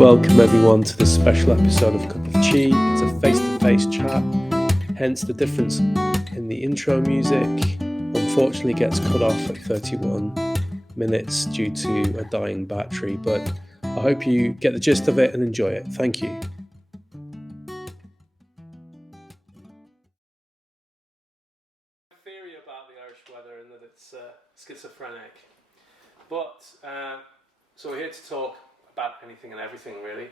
Welcome everyone to this special episode of Cup of Chi. It's a face-to-face chat, hence the difference in the intro music. Unfortunately gets cut off at 31 minutes due to a dying battery, but I hope you get the gist of it and enjoy it. Thank you. Theory about the Irish weather and that it's schizophrenic, but so we're here to talk about anything and everything really,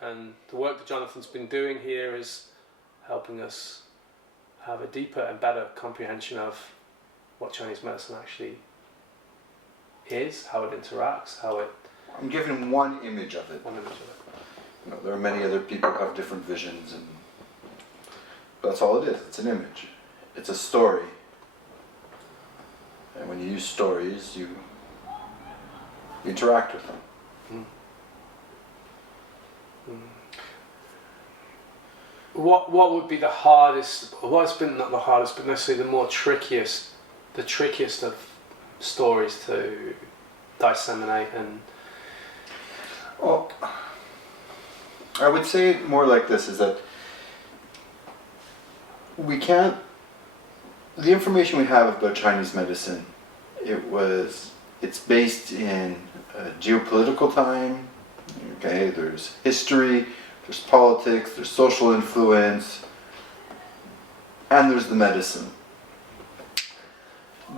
and the work that Jonathan's been doing here is helping us have a deeper and better comprehension of what Chinese medicine actually is, how it interacts, how it... I'm giving one image of it. One image of it. You know, there are many other people who have different visions, and that's all it is. It's an image. It's a story. And when you use stories, you interact with them. What would be the hardest, or what's been not the hardest, but necessarily the trickiest of stories to disseminate? And well, I would say it more like this, is that we can't, the information we have about Chinese medicine, it's based in a geopolitical time, okay, there's history, there's politics, there's social influence, and there's the medicine.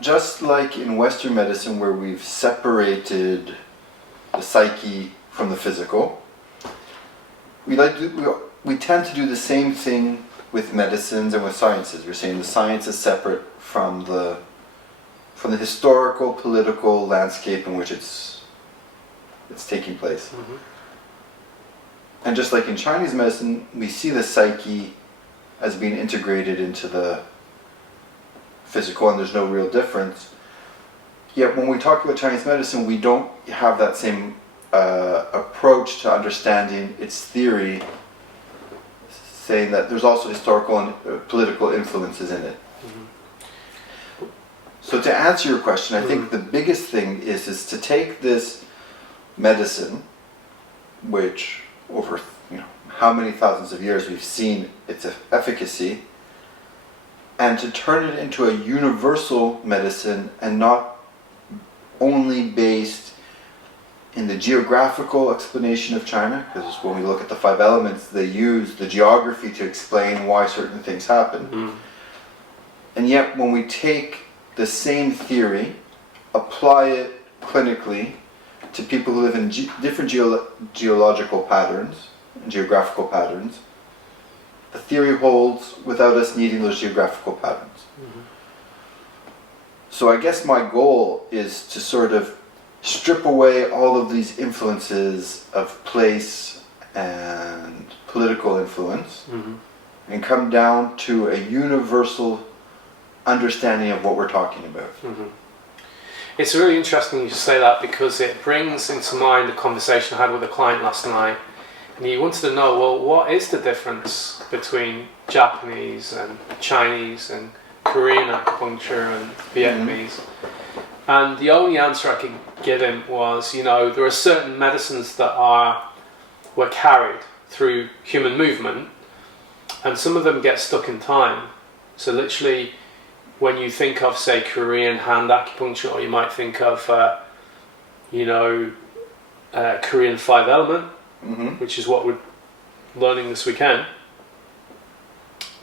Just like in Western medicine, where we've separated the psyche from the physical, we tend to do the same thing with medicines and with sciences. We're saying the science is separate from the historical, political landscape in which it's taking place. Mm-hmm. And just like in Chinese medicine, we see the psyche as being integrated into the physical, and there's no real difference. Yet when we talk about Chinese medicine, we don't have that same approach to understanding its theory, saying that there's also historical and political influences in it. Mm-hmm. So to answer your question, I think the biggest thing is to take this medicine, which over how many thousands of years we've seen its efficacy, and to turn it into a universal medicine, and not only based in the geographical explanation of China, because when we look at the 5 elements, they use the geography to explain why certain things happen. Mm-hmm. And yet when we take the same theory, apply it clinically to people who live in different geological patterns, geographical patterns, the theory holds without us needing those geographical patterns. Mm-hmm. So I guess my goal is to sort of strip away all of these influences of place and political influence, mm-hmm. and come down to a universal understanding of what we're talking about. Mm-hmm. It's really interesting you say that, because it brings into mind a conversation I had with a client last night, and he wanted to know, well, what is the difference between Japanese and Chinese and Korean acupuncture and Vietnamese? Mm-hmm. And the only answer I could give him was, there are certain medicines that were carried through human movement, and some of them get stuck in time. So literally, when you think of, say, Korean hand acupuncture, or you might think of, Korean 5 element, mm-hmm. which is what we're learning this weekend,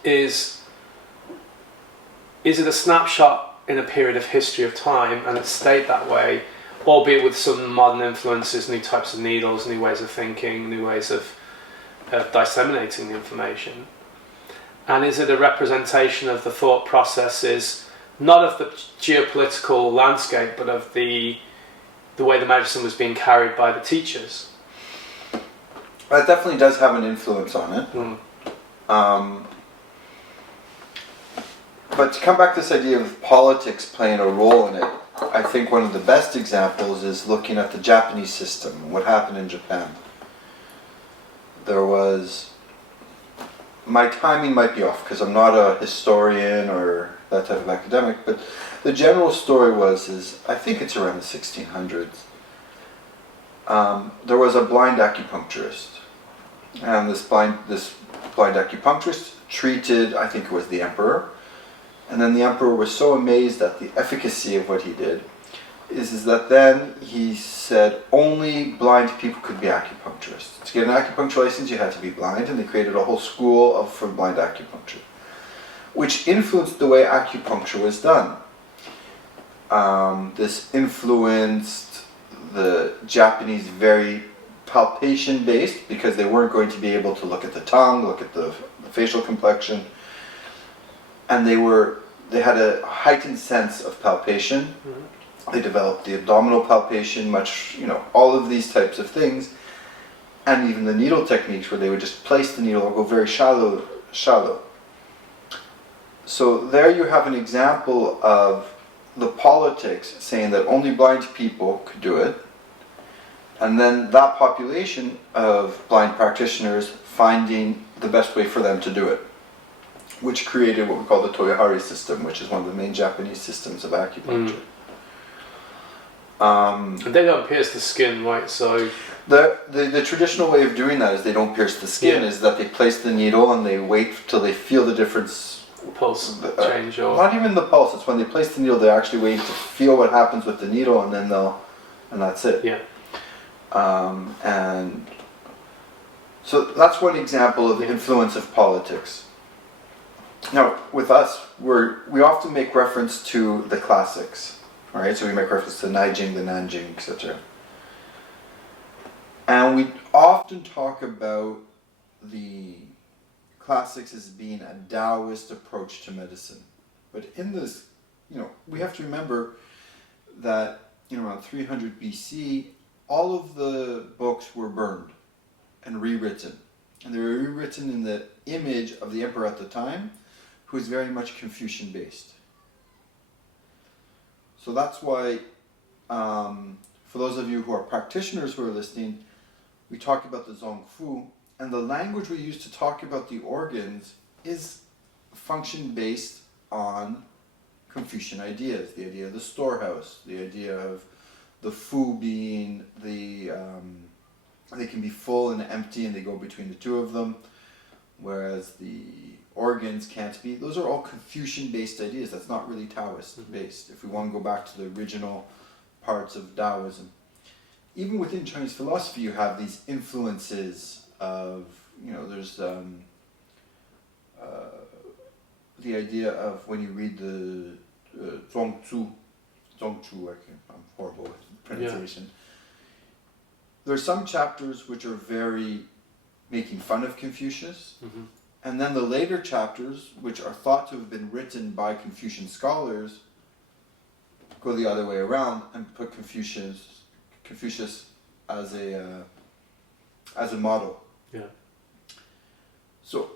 is it a snapshot in a period of history of time, and it's stayed that way, albeit with some modern influences, new types of needles, new ways of thinking, new ways of disseminating the information? And is it a representation of the thought processes, not of the geopolitical landscape, but of the way the medicine was being carried by the teachers? That definitely does have an influence on it. But to come back to this idea of politics playing a role in it, I think one of the best examples is looking at the Japanese system and what happened in Japan. My timing might be off because I'm not a historian or that type of academic, but the general story I think it's around the 1600s, there was a blind acupuncturist, and this blind acupuncturist treated, I think it was the emperor, and then the emperor was so amazed at the efficacy of what he did, is that then he said only blind people could be acupuncturists. To get an acupuncture license, you had to be blind, and they created a whole school for blind acupuncture, which influenced the way acupuncture was done. This influenced the Japanese very palpation based, because they weren't going to be able to look at the tongue, look at the facial complexion, and they had a heightened sense of palpation. Mm-hmm. They developed the abdominal palpation, all of these types of things, and even the needle techniques where they would just place the needle or go very shallow. So there you have an example of the politics saying that only blind people could do it, and then that population of blind practitioners finding the best way for them to do it, which created what we call the Toyohari system, which is one of the main Japanese systems of acupuncture. And they don't pierce the skin, right? So the traditional way of doing that is they don't pierce the skin, is that they place the needle and they wait till they feel the difference. Pulse change, or not even the pulse. It's when they place the needle, they actually wait to feel what happens with the needle, and then and that's it. Yeah. And so that's one example of the influence of politics. Now, with us, we often make reference to the classics, all right? So we make reference to Naijing, the Nanjing, etc. And we often talk about the classics as being a Taoist approach to medicine. But in this, we have to remember that, around 300 BC, all of the books were burned and rewritten. And they were rewritten in the image of the emperor at the time, who was very much Confucian based. So that's why, for those of you who are practitioners who are listening, we talk about the Zongfu, and the language we use to talk about the organs is function based on Confucian ideas. The idea of the storehouse, the idea of the fu being they can be full and empty and they go between the two of them, whereas the organs can't be. Those are all Confucian based ideas. That's not really Taoist based, if we want to go back to the original parts of Taoism. Even within Chinese philosophy, you have these influences of, there's the idea of when you read the Zongzhu, I'm horrible with pronunciation. Yeah. There are some chapters which are very making fun of Confucius, and then the later chapters, which are thought to have been written by Confucian scholars, go the other way around and put Confucius as a model. Yeah. So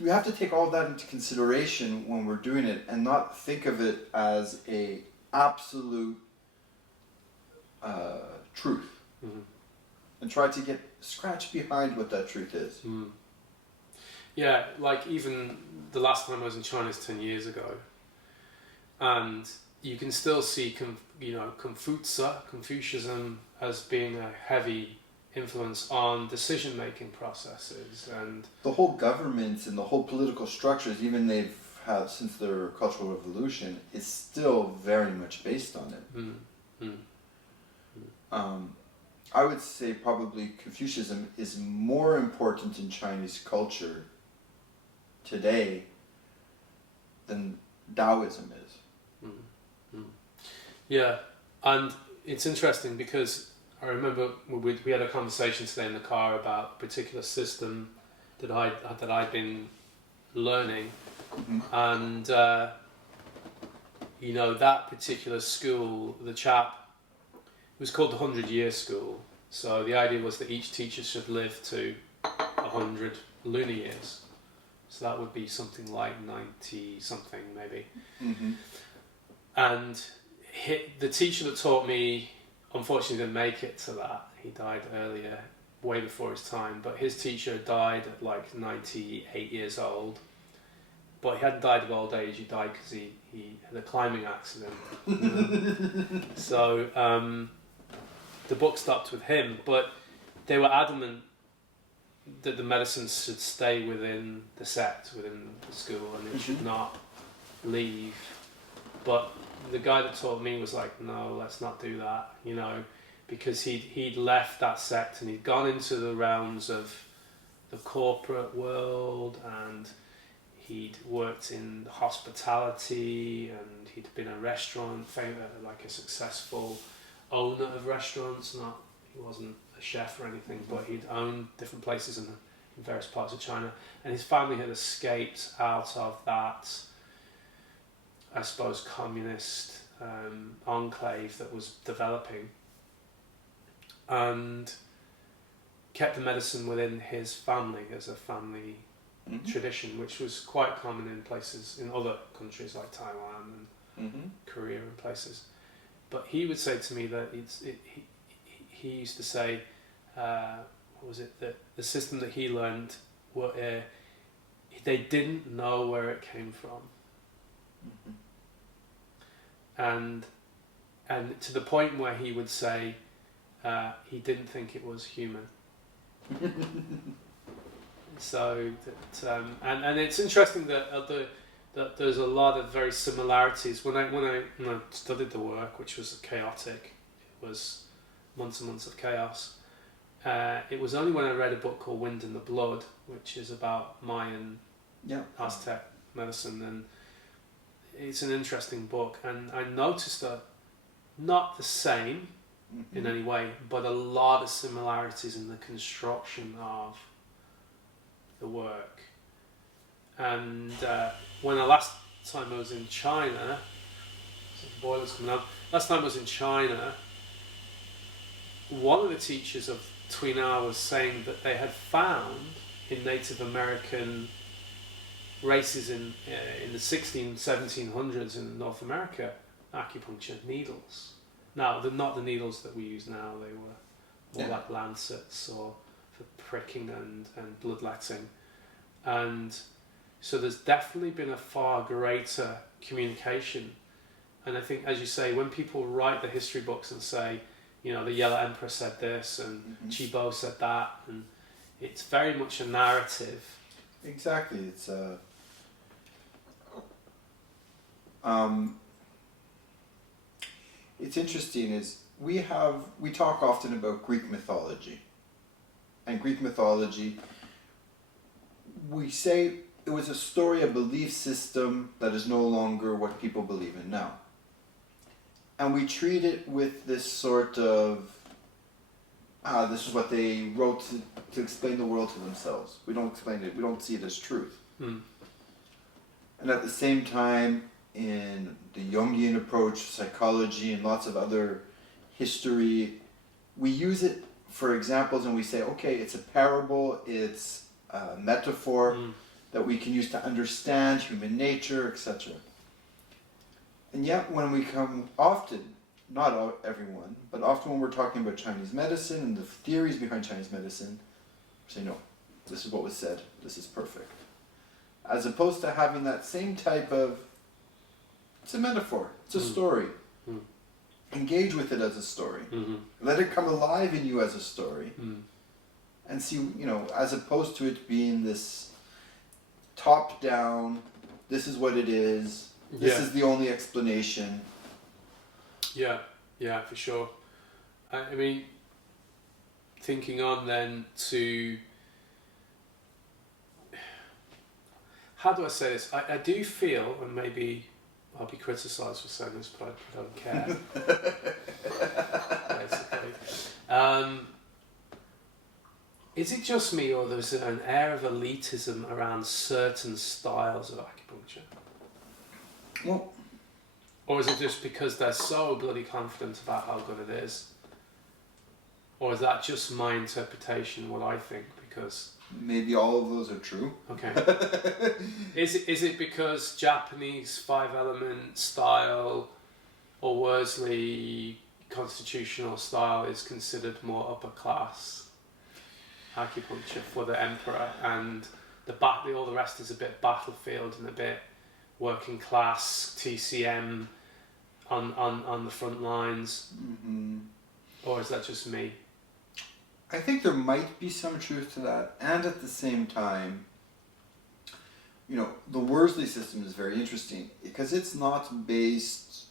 we have to take all of that into consideration when we're doing it, and not think of it as a absolute truth, and try to scratch behind what that truth is. Yeah, like even the last time I was in China is 10 years ago, and you can still see Confucianism as being a heavy influence on decision-making processes, and the whole governments and the whole political structures, even they've had since their Cultural Revolution, is still very much based on it. I would say probably Confucianism is more important in Chinese culture today than Taoism is. Yeah, and it's interesting because I remember we had a conversation today in the car about a particular system that I'd been learning, and that particular school, the chap, it was called the 100-Year School. So the idea was that each teacher should live to 100 lunar years. So that would be something like 90 something maybe. And the teacher that taught me unfortunately didn't make it to that. He died earlier, way before his time. But his teacher died at like 98 years old. But he hadn't died of old age. He died because he had a climbing accident. So the book stopped with him, but they were adamant that the medicines should stay within the sect, within the school, and it should not leave. But the guy that taught me was like, no, let's not do that, you know, because he'd left that sect and he'd gone into the realms of the corporate world, and he'd worked in hospitality, and he'd been a restaurant, like a successful owner of restaurants. He wasn't a chef or anything, but he'd owned different places in various parts of China, and his family had escaped out of that, I suppose, communist enclave that was developing, and kept the medicine within his family as a family tradition, which was quite common in places in other countries like Taiwan and Korea and places. But he would say to me that he used to say, what was it, that the system that he learned, they didn't know where it came from. And to the point where he would say he didn't think it was human. So that and it's interesting that there's a lot of very similarities. When I studied the work, which was chaotic, it was months and months of chaos. It was only when I read a book called Wind in the Blood, which is about Mayan Aztec medicine, and it's an interesting book, and I noticed that not the same in any way, but a lot of similarities in the construction of the work. And when last time I was in China, so the boiler's coming up. Last time I was in China, one of the teachers of tui-na was saying that they had found in Native American races in the 1700s in North America acupuncture needles. Now, they're not the needles that we use now. They were more like lancets or for pricking and bloodletting. And so there's definitely been a far greater communication. And I think, as you say, when people write the history books and say, you know, the Yellow Emperor said this and Chibo said that, and it's very much a narrative. Exactly. It's it's interesting is we talk often about Greek mythology. And Greek mythology, we say it was a story, a belief system that is no longer what people believe in now. And we treat it with this sort of, this is what they wrote to explain the world to themselves. We don't explain it, we don't see it as truth. And at the same time, in the Jungian approach, psychology, and lots of other history, we use it for examples and we say, okay, it's a parable, it's a metaphor that we can use to understand human nature, etc. And yet when we come often, not everyone, but often when we're talking about Chinese medicine and the theories behind Chinese medicine, we say, no, this is what was said, this is perfect. As opposed to having that same type of, it's a metaphor, it's a story. Engage with it as a story. Let it come alive in you as a story. And see, you know, as opposed to it being this top down, this is what it is, this is the only explanation. Yeah, for sure. I mean, thinking on then to, how do I say this? I do feel, and maybe I'll be criticised for saying this, but I don't care. Basically. Is it just me, or there's an air of elitism around certain styles of acupuncture? Well, or is it just because they're so bloody confident about how good it is? Or is that just my interpretation, what I think? Because maybe all of those are true. Okay. Is it because Japanese 5-element style or Worsley constitutional style is considered more upper class acupuncture for the emperor, and all the rest is a bit battlefield and a bit working class TCM on the front lines? Or is that just me? I think there might be some truth to that, and at the same time, the Worsley system is very interesting because it's not based.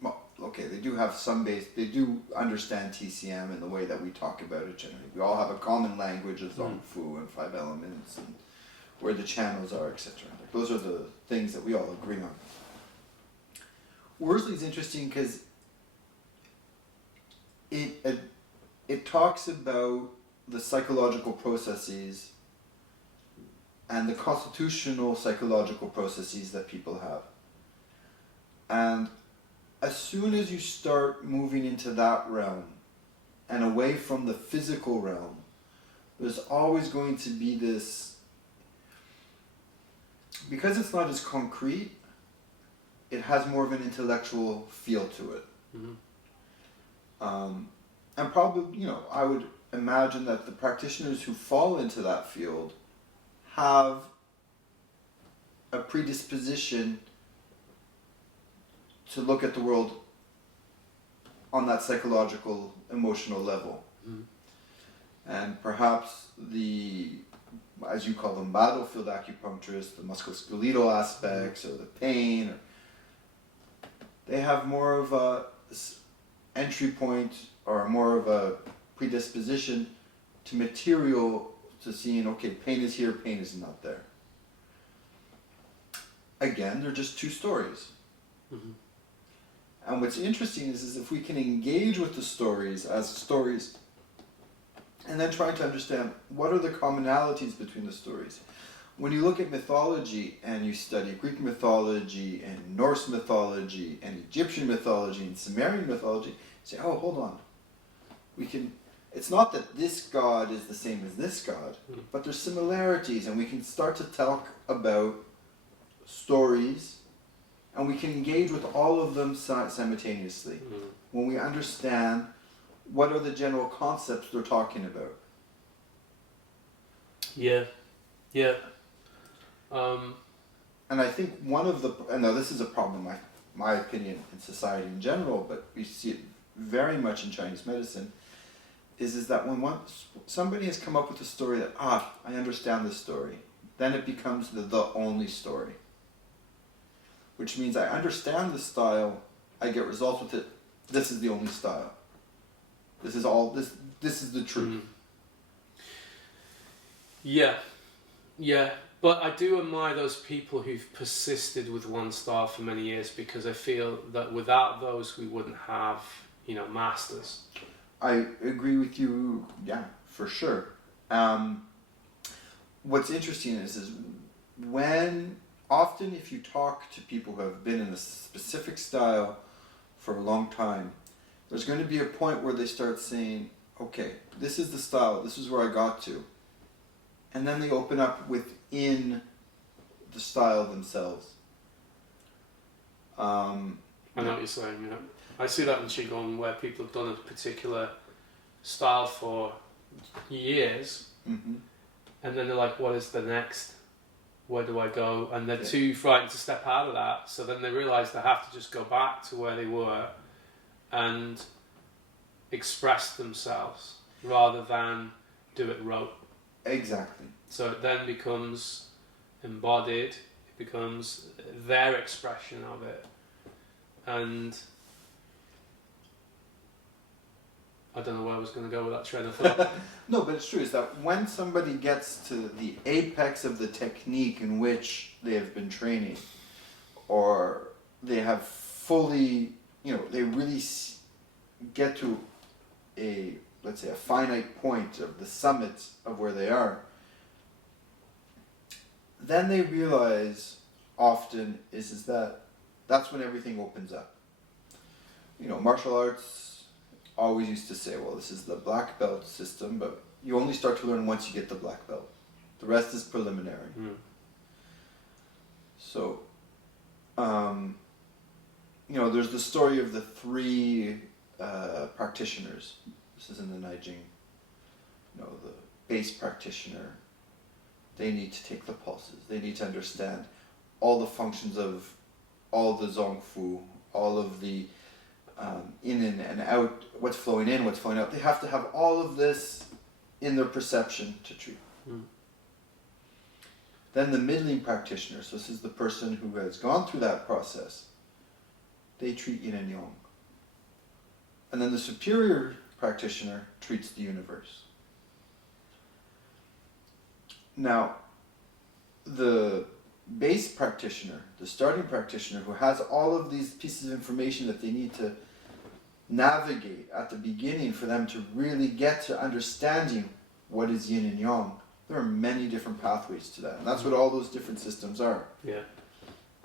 Well, okay, they do have some base. They do understand TCM in the way that we talk about it generally. We all have a common language of Zong Fu and 5 elements and where the channels are, etc. Like, those are the things that we all agree on. Worsley's interesting because it talks about the psychological processes and the constitutional psychological processes that people have. And as soon as you start moving into that realm and away from the physical realm, there's always going to be this, because it's not as concrete, it has more of an intellectual feel to it. Mm-hmm. And probably, I would imagine that the practitioners who fall into that field have a predisposition to look at the world on that psychological, emotional level. Mm-hmm. And perhaps as you call them, battlefield acupuncturists, the musculoskeletal aspects or the pain, they have more of a entry point or more of a predisposition to material, to seeing, okay, pain is here, pain is not there. Again, they're just two stories. Mm-hmm. And what's interesting is if we can engage with the stories as stories and then try to understand what are the commonalities between the stories. When you look at mythology and you study Greek mythology and Norse mythology and Egyptian mythology and Sumerian mythology, you say, oh, hold on. It's not that this god is the same as this god, but there's similarities, and we can start to talk about stories, and we can engage with all of them simultaneously when we understand what are the general concepts they're talking about. Yeah. And I think one of the, and now this is a problem, my opinion, in society in general, but we see it very much in Chinese medicine, is that when somebody has come up with a story that, I understand this story, then it becomes the only story. Which means I understand the style, I get results with it, this is the only style. This is all, this is the truth. Yeah, but I do admire those people who've persisted with one style for many years, because I feel that without those we wouldn't have, masters. I agree with you, yeah, for sure. What's interesting is often if you talk to people who have been in a specific style for a long time, there's going to be a point where they start saying, okay, this is the style, this is where I got to. And then they open up within the style themselves. I know what you're saying, I see that in Qigong, where people have done a particular style for years, and then they're like, what is the next? Where do I go? And they're too frightened to step out of that, so then they realise they have to just go back to where they were and express themselves rather than do it rote. Exactly. So it then becomes embodied, it becomes their expression of it. And I don't know where I was going to go with that train of thought. No, but it's true, is that when somebody gets to the apex of the technique in which they have been training, or they have fully, they really get to let's say a finite point of the summit of where they are, then they realize often is that that's when everything opens up. Martial arts always used to say, well, this is the black belt system, but you only start to learn once you get the black belt. The rest is preliminary. So, there's the story of the three practitioners. This is in the Neijing. The base practitioner, they need to take the pulses. They need to understand all the functions of all the Zong Fu, all of the in and out, what's flowing in, what's flowing out. They have to have all of this in their perception to treat. Then the middling practitioner, so this is the person who has gone through that process, they treat yin and yang. And then the superior practitioner treats the universe. Now, the base practitioner, the starting practitioner, who has all of these pieces of information that they need to navigate at the beginning for them to really get to understanding what is yin and yang, there are many different pathways to that. And that's what all those different systems are. Yeah.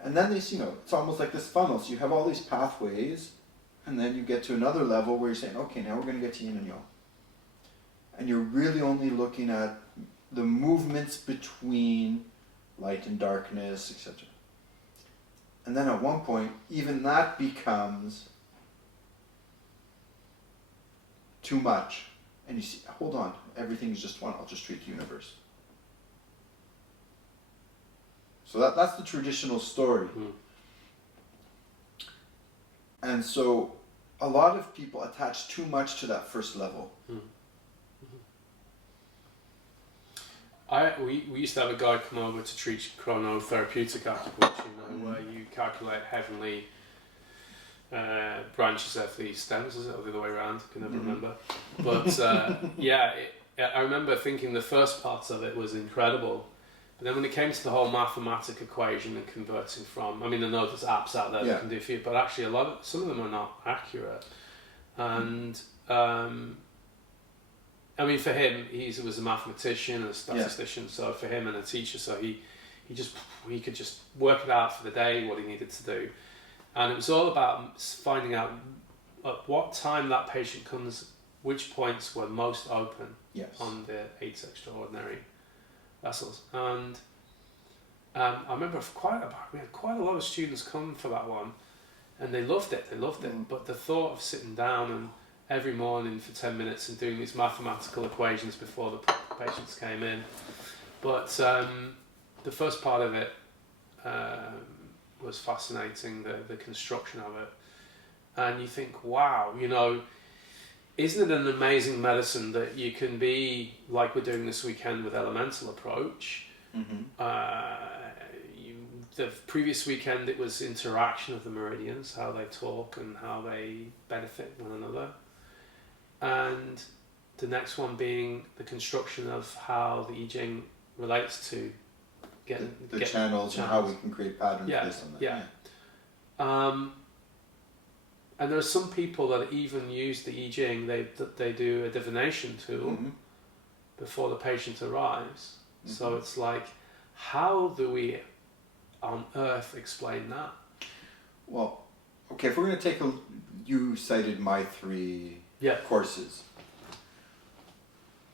And then it's almost like this funnel. So you have all these pathways, and then you get to another level where you're saying, okay, now we're going to get to yin and yang. And you're really only looking at the movements between light and darkness, etc. And then at one point, even that becomes too much. And you see, hold on, everything is just one, I'll just treat the universe. So that's the traditional story. And so a lot of people attach too much to that first level. We used to have a guy come over to treat chronotherapeutic acupuncture, where you calculate heavenly branches of the stems, is it, or the other way around? I can never remember. But I remember thinking the first part of it was incredible. But then when it came to the whole mathematic equation and converting from, I know there's apps out there that can do for you, but actually some of them are not accurate. And for him, he was a mathematician and a statistician, so for him and a teacher, so he could just work it out for the day, what he needed to do. And it was all about finding out at what time that patient comes, which points were most open on the 8 extraordinary vessels. And I remember we had quite a lot of students come for that one, and they loved it. But the thought of sitting down and every morning for 10 minutes and doing these mathematical equations before the patients came in. But the first part of it was fascinating, the construction of it. And you think, wow, isn't it an amazing medicine that you can be, like we're doing this weekend with elemental approach. The previous weekend it was interaction of the meridians, how they talk and how they benefit one another. And the next one being the construction of how the I Ching relates to the channels and how we can create patterns based on that. And there are some people that even use the I Ching, they do a divination tool before the patient arrives. So it's like, how do we on earth explain that? Well, okay, if we're going to take you cited my 3 courses.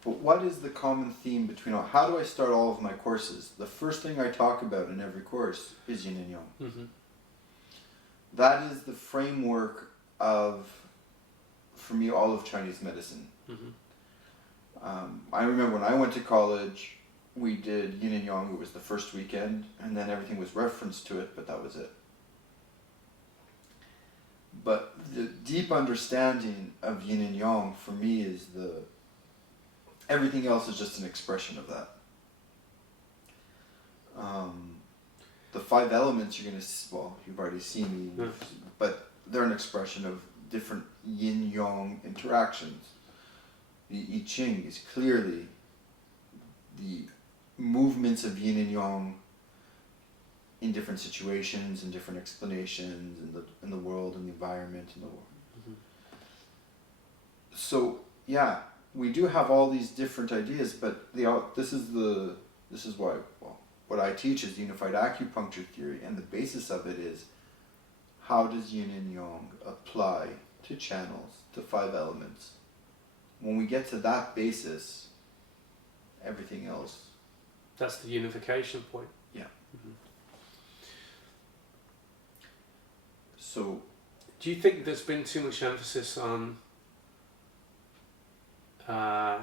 But what is the common theme between how do I start all of my courses? The first thing I talk about in every course is yin and yang. That is the framework of, for me, all of Chinese medicine. I remember when I went to college, we did yin and yang. It was the first weekend, and then everything was referenced to it, but that was it. But the deep understanding of yin and yang for me is everything else is just an expression of that. The 5 elements you're going to, you've already seen me, but they're an expression of different yin-yang interactions. The I Ching is clearly the movements of yin and yang in different situations, in different explanations, in the world, in the environment, in the world. So, we do have all these different ideas, but this is why, what I teach is unified acupuncture theory, and the basis of it is how does yin and yang apply to channels, to 5 elements. When we get to that basis, everything else. That's the unification point. Yeah. So, do you think there's been too much emphasis on the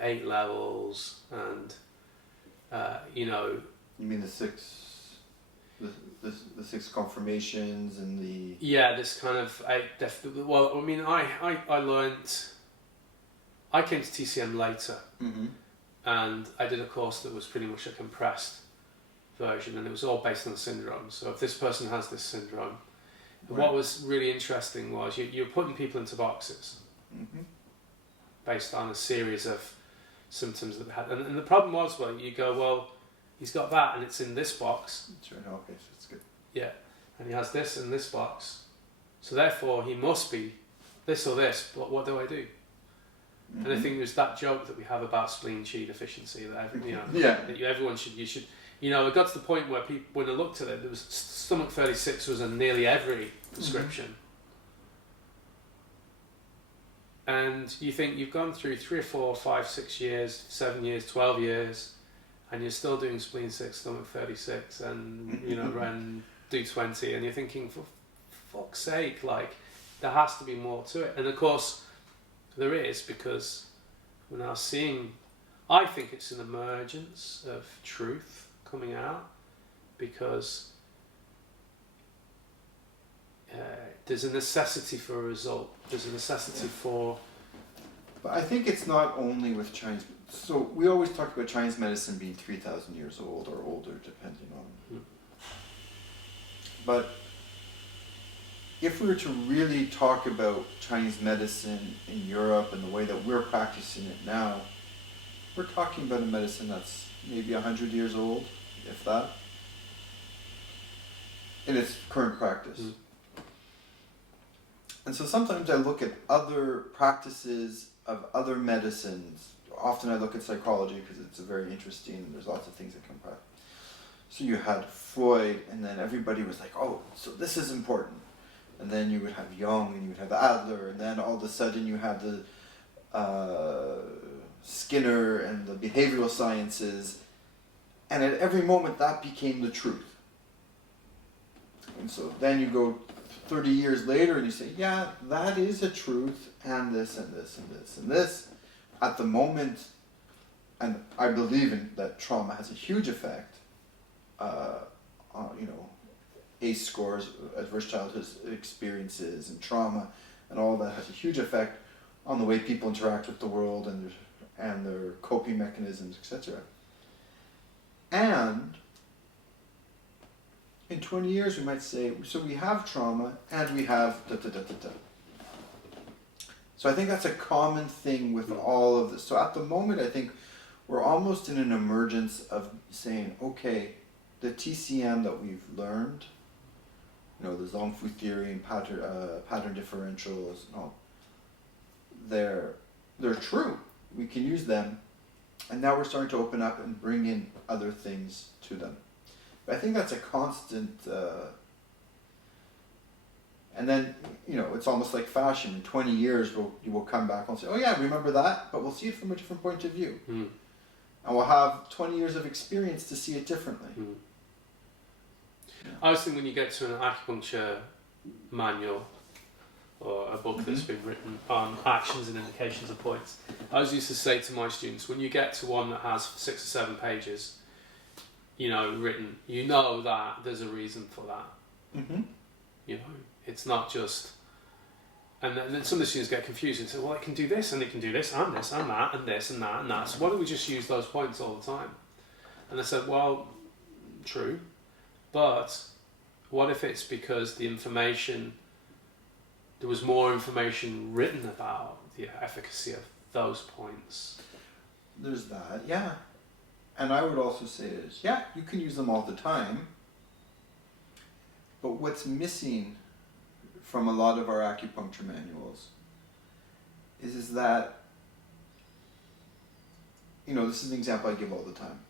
8 levels and you mean the 6? the six conformations and the... Yeah, this kind of... well, I mean, I learned... I came to TCM later, and I did a course that was pretty much a compressed version, and it was all based on syndrome. So if this person has this syndrome, what was really interesting was you're putting people into boxes based on a series of symptoms that they had. And the problem was, well, you go, well, he's got that and it's in this box. That's right, okay, so it's good. Yeah, and he has this in this box. So therefore he must be this or this, but what do I do? And I think there's that joke that we have about spleen chi deficiency that everyone should, it got to the point where people, when I looked at it, there was stomach 36 was in nearly every prescription. And you think you've gone through 3 or 4, 5, 6 years, 7 years, 12 years, and you're still doing spleen 6, stomach 36, and Ren do 20, and you're thinking, for fuck's sake, like, there has to be more to it. And of course, there is, because we're now seeing, I think it's an emergence of truth coming out, because there's a necessity for a result. There's a necessity for... But I think it's not only with Chinese... So we always talk about Chinese medicine being 3,000 years old or older, depending on... But if we were to really talk about Chinese medicine in Europe and the way that we're practicing it now, we're talking about a medicine that's maybe 100 years old, if that, in its current practice. And so sometimes I look at other practices of other medicines. Often I look at psychology because it's very interesting and there's lots of things that come back. So you had Freud, and then everybody was like, oh, so this is important. And then you would have Jung, and you would have Adler, and then all of a sudden you had the Skinner and the behavioral sciences. And at every moment that became the truth. And so then you go 30 years later and you say, yeah, that is a truth, and this and this and this and this. At the moment, and I believe in that trauma has a huge effect on, ACE scores, adverse childhood experiences and trauma, and all that has a huge effect on the way people interact with the world and their coping mechanisms, etc. And in 20 years we might say, so we have trauma and we have da-da-da-da-da. So I think that's a common thing with all of this. So at the moment I think we're almost in an emergence of saying, okay, the TCM that we've learned, the Zong Fu theory and pattern differentials, they're true. We can use them. And now we're starting to open up and bring in other things to them. But I think that's a constant... and then, it's almost like fashion. In 20 years, you will come back and say, oh yeah, remember that? But we'll see it from a different point of view. And we'll have 20 years of experience to see it differently. I was thinking when you get to an acupuncture manual, or a book that's been written on actions and indications of points, I always used to say to my students, when you get to one that has 6 or 7 pages, written, that there's a reason for that. It's not just... And then some of the students get confused and say, well, it can do this, and it can do this, and this, and that, and this, and that, and that. So why don't we just use those points all the time? And I said, well, true. But what if it's because there was more information written about the efficacy of those points? There's that, yeah. And I would also say is, yeah, you can use them all the time. But what's missing from a lot of our acupuncture manuals is that, this is an example I give all the time.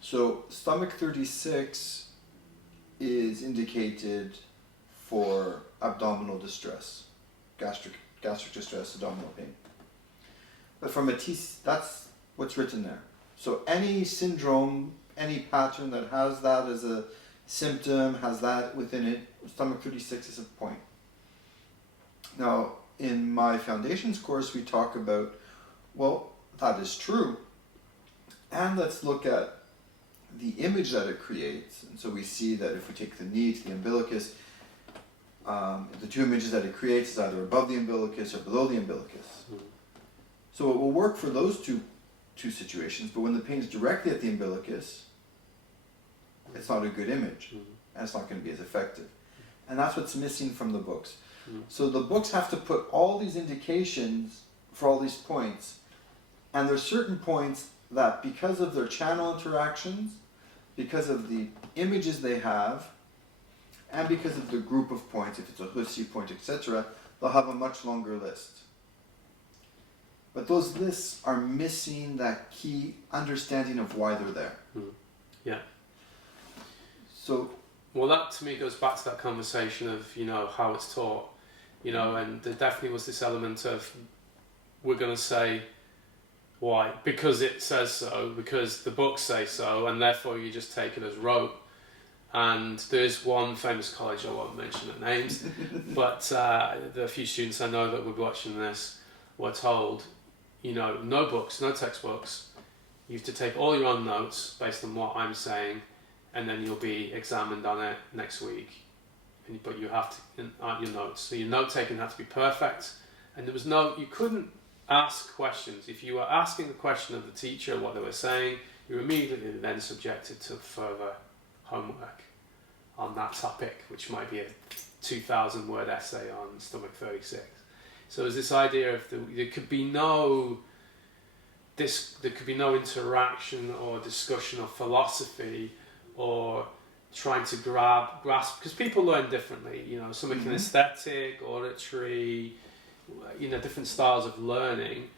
So stomach 36 is indicated for abdominal distress, gastric distress, abdominal pain. But from that's what's written there. So any syndrome, any pattern that has that as a symptom, has that within it, stomach 36 is a point. Now, in my foundations course, we talk about, well, that is true. And let's look at the image that it creates, and so we see that if we take the knee to the umbilicus, the two images that it creates is either above the umbilicus or below the umbilicus. So it will work for those two situations, but when the pain is directly at the umbilicus, it's not a good image, and it's not going to be as effective. And that's what's missing from the books. So the books have to put all these indications for all these points, and there's certain points that, because of their channel interactions, because of the images they have, and because of the group of points, if it's a Hussey point, etc., they'll have a much longer list. But those lists are missing that key understanding of why they're there. Yeah. So, well, that to me goes back to that conversation of, how it's taught, and there definitely was this element of, we're going to say why, because it says so, because the books say so, and therefore you just take it as rote. And there's one famous college, I won't mention the names, but the few students I know that were watching this were told, no books, no textbooks. You have to take all your own notes based on what I'm saying, and then you'll be examined on it next week. But you have to add your notes. So your note taking had to be perfect, and you couldn't ask questions. If you were asking the question of the teacher, what they were saying, you were immediately then subjected to further homework on that topic, which might be a 2,000 word essay on stomach 36. So there's this idea of there could be no interaction or discussion of philosophy or trying to grasp, because people learn differently, some kinesthetic, auditory, different styles of learning.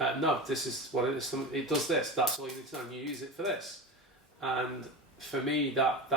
No, this is what it is. It does this. That's all you need to know. And you use it for this. And for me, that